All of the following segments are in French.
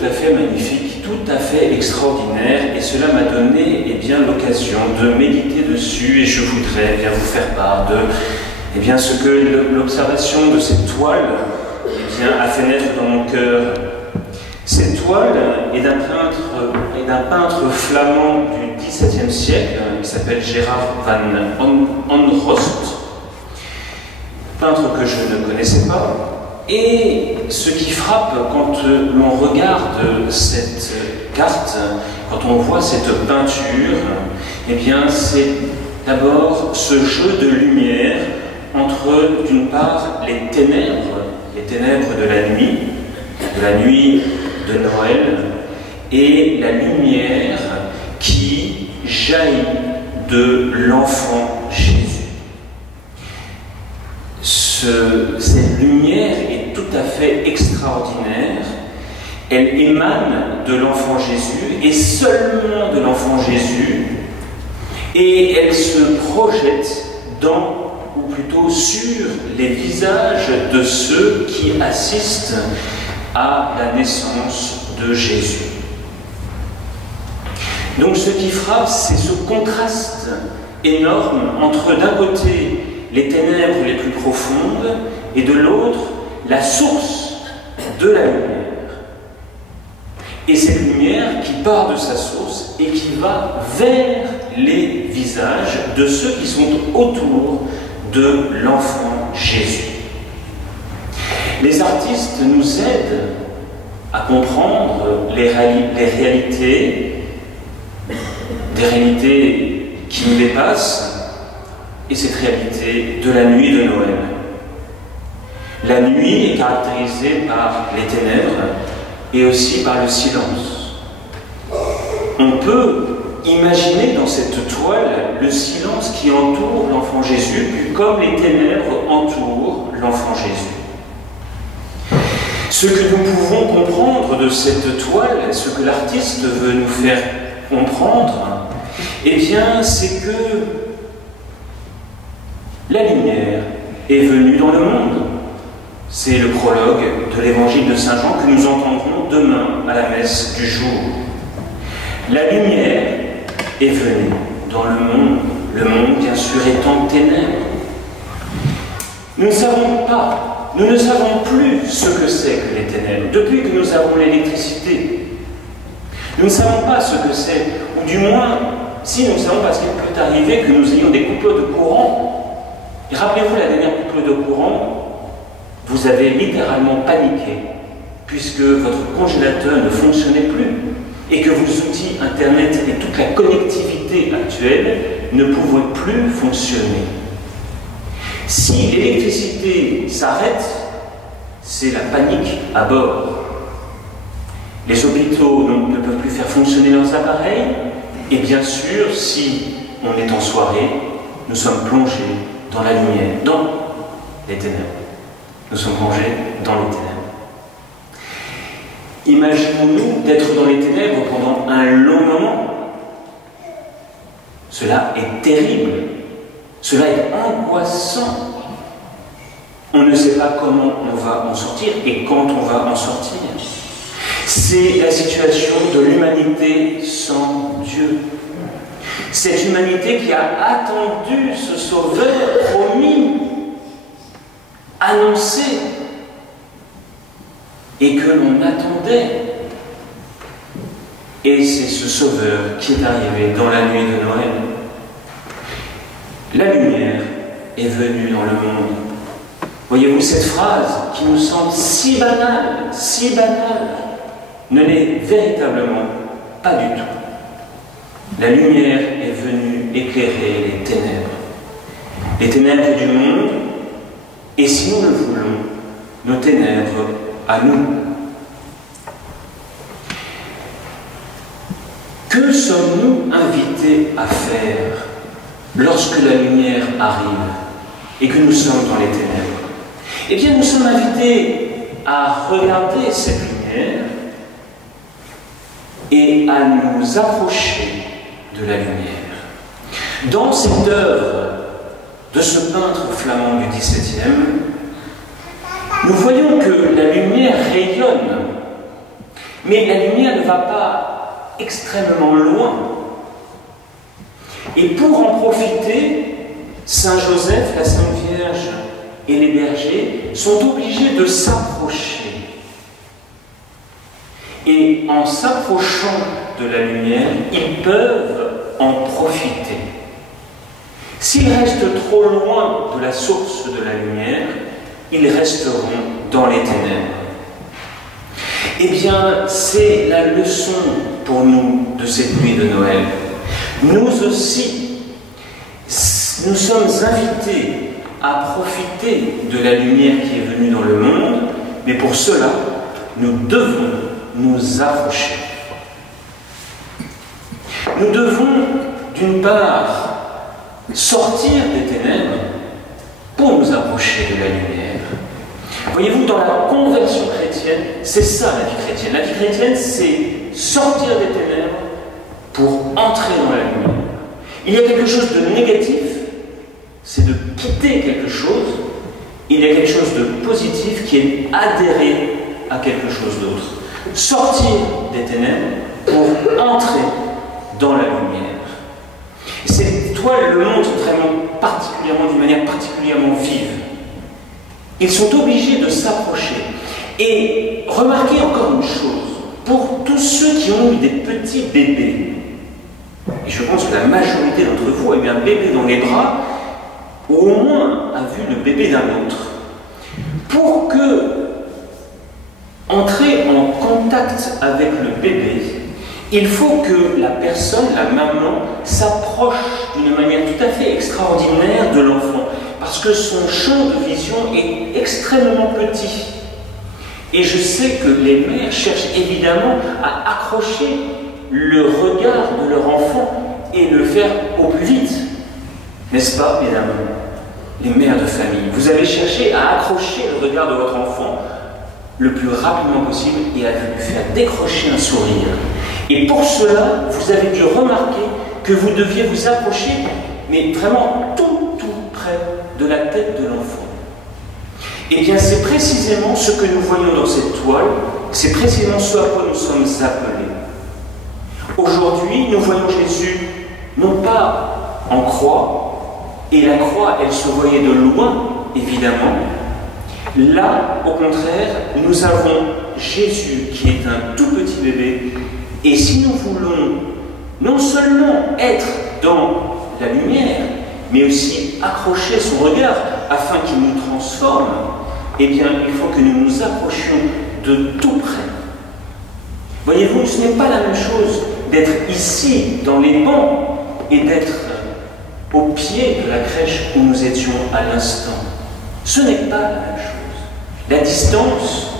tout à fait magnifique, tout à fait extraordinaire, et cela m'a donné l'occasion de méditer dessus, et je voudrais vous faire part de ce que l'observation de cette toile a fait naître dans mon cœur. Cette toile est d'un peintre flamand du XVIIe siècle, qui s'appelle Gerard van Onrost, peintre que je ne connaissais pas. Et ce qui frappe quand l'on regarde cette carte, quand on voit cette peinture, c'est d'abord ce jeu de lumière entre, d'une part, les ténèbres de la nuit de Noël, et la lumière qui jaillit de l'enfant Jésus. Cette lumière est tout à fait extraordinaire. Elle émane de l'enfant Jésus, et seulement de l'enfant Jésus, et elle se projette dans, ou plutôt sur, les visages de ceux qui assistent à la naissance de Jésus. Donc ce qui frappe, c'est ce contraste énorme entre, d'un côté, les ténèbres les plus profondes, et de l'autre, la source de la lumière. Et cette lumière qui part de sa source et qui va vers les visages de ceux qui sont autour de l'enfant Jésus. Les artistes nous aident à comprendre les réalités, des réalités qui nous dépassent, et cette réalité de la nuit de Noël. La nuit est caractérisée par les ténèbres et aussi par le silence. On peut imaginer dans cette toile le silence qui entoure l'enfant Jésus, comme les ténèbres entourent l'enfant Jésus. Ce que nous pouvons comprendre de cette toile, ce que l'artiste veut nous faire comprendre, c'est que la lumière est venue dans le monde. C'est le prologue de l'évangile de Saint Jean que nous entendrons demain à la messe du jour. La lumière est venue dans le monde bien sûr étant ténèbres. Nous ne savons plus ce que c'est que les ténèbres, depuis que nous avons l'électricité. Nous ne savons pas ce que c'est, ou du moins, si nous savons, parce qu'il peut arriver que nous ayons des coupures de courant. Et rappelez-vous la dernière coupure de courant, vous avez littéralement paniqué, puisque votre congélateur ne fonctionnait plus, et que vos outils Internet et toute la connectivité actuelle ne pouvaient plus fonctionner. Si l'électricité s'arrête, c'est la panique à bord. Les hôpitaux ne peuvent plus faire fonctionner leurs appareils, et bien sûr, si on est en soirée, nous sommes plongés dans la lumière, dans les ténèbres. Nous sommes plongés dans les ténèbres. Imaginons-nous d'être dans les ténèbres pendant un long moment. Cela est terrible. Cela est angoissant. On ne sait pas comment on va en sortir et quand on va en sortir. C'est la situation de l'humanité sans Dieu. Cette humanité qui a attendu ce sauveur promis, annoncé, et que l'on attendait. Et c'est ce sauveur qui est arrivé dans la nuit de Noël. La lumière est venue dans le monde. Voyez-vous, cette phrase qui nous semble si banale, ne l'est véritablement pas du tout. La lumière est venue éclairer les ténèbres du monde, et si nous le voulons, nos ténèbres à nous. Que sommes-nous invités à faire lorsque la lumière arrive et que nous sommes dans les ténèbres? Eh bien, nous sommes invités à regarder cette lumière et à nous approcher de la lumière. Dans cette œuvre de ce peintre flamand du XVIIe, nous voyons que la lumière rayonne. Mais la lumière ne va pas extrêmement loin. Et pour en profiter, Saint Joseph, la Sainte Vierge et les bergers sont obligés de s'approcher. Et en s'approchant de la lumière, ils peuvent en profiter. S'ils restent trop loin de la source de la lumière, ils resteront dans les ténèbres. Eh bien, c'est la leçon pour nous de cette nuit de Noël. Nous aussi, nous sommes invités à profiter de la lumière qui est venue dans le monde, mais pour cela, nous devons nous approcher. Nous devons, d'une part, sortir des ténèbres pour nous approcher de la lumière. Voyez-vous, dans la conversion chrétienne, c'est ça la vie chrétienne. La vie chrétienne, c'est sortir des ténèbres pour entrer dans la lumière. Il y a quelque chose de négatif, c'est de quitter quelque chose. Il y a quelque chose de positif qui est adhérer à quelque chose d'autre. Sortir des ténèbres pour entrer dans la lumière. Cette toile le montre vraiment particulièrement, d'une manière particulièrement vive. Ils sont obligés de s'approcher. Et remarquez encore une chose, pour tous ceux qui ont eu des petits bébés, et je pense que la majorité d'entre vous a eu un bébé dans les bras, ou au moins a vu le bébé d'un autre, pour que entrer en contact avec le bébé, il faut que la personne, la maman, s'approche d'une manière tout à fait extraordinaire de l'enfant, parce que son champ de vision est extrêmement petit. Et je sais que les mères cherchent évidemment à accrocher le regard de leur enfant et le faire au plus vite. N'est-ce pas, mesdames, les mères de famille? Vous allez chercher à accrocher le regard de votre enfant le plus rapidement possible et à lui faire décrocher un sourire. Et pour cela, vous avez dû remarquer que vous deviez vous approcher, mais vraiment tout près de la tête de l'enfant. Eh bien, c'est précisément ce que nous voyons dans cette toile, c'est précisément ce à quoi nous sommes appelés. Aujourd'hui, nous voyons Jésus, non pas en croix, et la croix, elle se voyait de loin, évidemment. Là, au contraire, nous avons Jésus qui est un tout petit bébé, et si nous voulons non seulement être dans la lumière, mais aussi accrocher son regard afin qu'il nous transforme, eh bien, il faut que nous nous approchions de tout près. Voyez-vous, ce n'est pas la même chose d'être ici, dans les bancs, et d'être au pied de la crèche où nous étions à l'instant. Ce n'est pas la même chose. La distance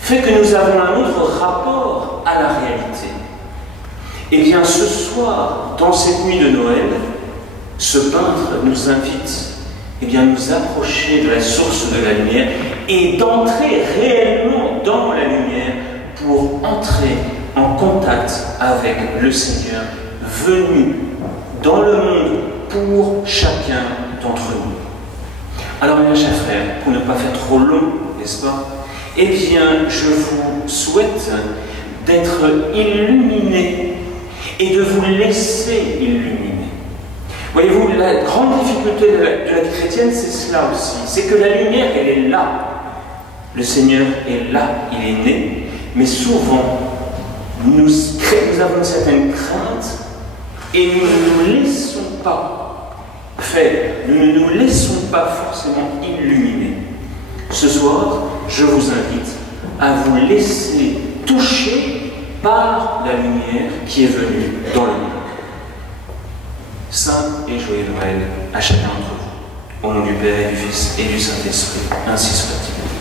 fait que nous avons un autre rapport à la réalité. Eh bien, ce soir, dans cette nuit de Noël, ce peintre nous invite à nous approcher de la source de la lumière et d'entrer réellement dans la lumière pour entrer en contact avec le Seigneur venu dans le monde pour chacun d'entre nous. Alors, mes chers frères, pour ne pas faire trop long, n'est-ce pas? Eh bien, je vous souhaite d'être illuminés et de vous laisser illuminer. Voyez-vous, la grande difficulté de la vie chrétienne, c'est cela aussi. C'est que la lumière, elle est là. Le Seigneur est là, il est né. Mais souvent, nous avons une certaine crainte et nous ne nous laissons pas faire. Nous ne nous laissons pas forcément illuminer. Ce soir, je vous invite à vous laisser toucher par la lumière qui est venue dans le monde. Saint et joyeux Noël à chacun d'entre vous. Au nom du Père, et du Fils et du Saint-Esprit, ainsi soit-il.